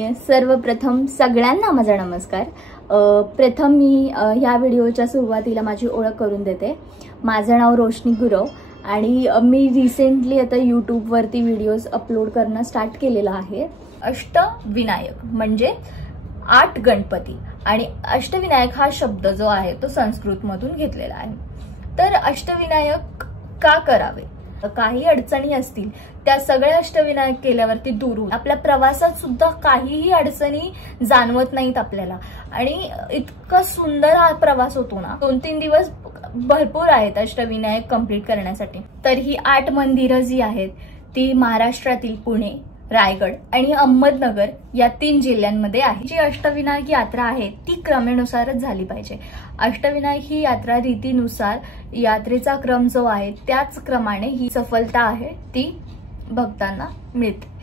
सर्वप्रथम सगळ्यांना माझा नमस्कार। प्रथम मी ह्या व्हिडिओच्या सुरुवातीला माझी ओळख करून देते। माझं नाव रोशनी गुरव आणि मी रिसेंटली आता YouTube वरती व्हिडिओज अपलोड करणं स्टार्ट केलेलं आहे। अष्टविनायक म्हणजे 8 गणपती आणि अष्टविनायक हा शब्द जो आहे तो संस्कृत मधून घेतलेला आहे। तर अष्टविनायक का करावे? काही अडचणी असतील त्या सगळ्या अष्टविनायक केल्यावरती दूर होईल। आपल्या प्रवासात सुद्धा काहीही अडचणी जाणवत नाहीत आपल्याला आणि इतका सुंदर हा प्रवास होतो ना। 2-3 दिवस भरपूर आहेत अष्टविनायक कंप्लीट करण्यासाठी। तर ही 8 मंदिरं जी आहेत ती महाराष्ट्रातील पुणे, रायगड आणि अहमदनगर या 3 जिल्ह्यांमध्ये आहे। जी अष्टविनायक यात्रा आहे ती क्रमेनुसारच झाली पाहिजे। अष्टविनायक ही यात्रा रीतीनुसार यात्रेचा क्रम जो आहे त्याच क्रमाने ही सफलता आहे ती भक्तांना मिळते।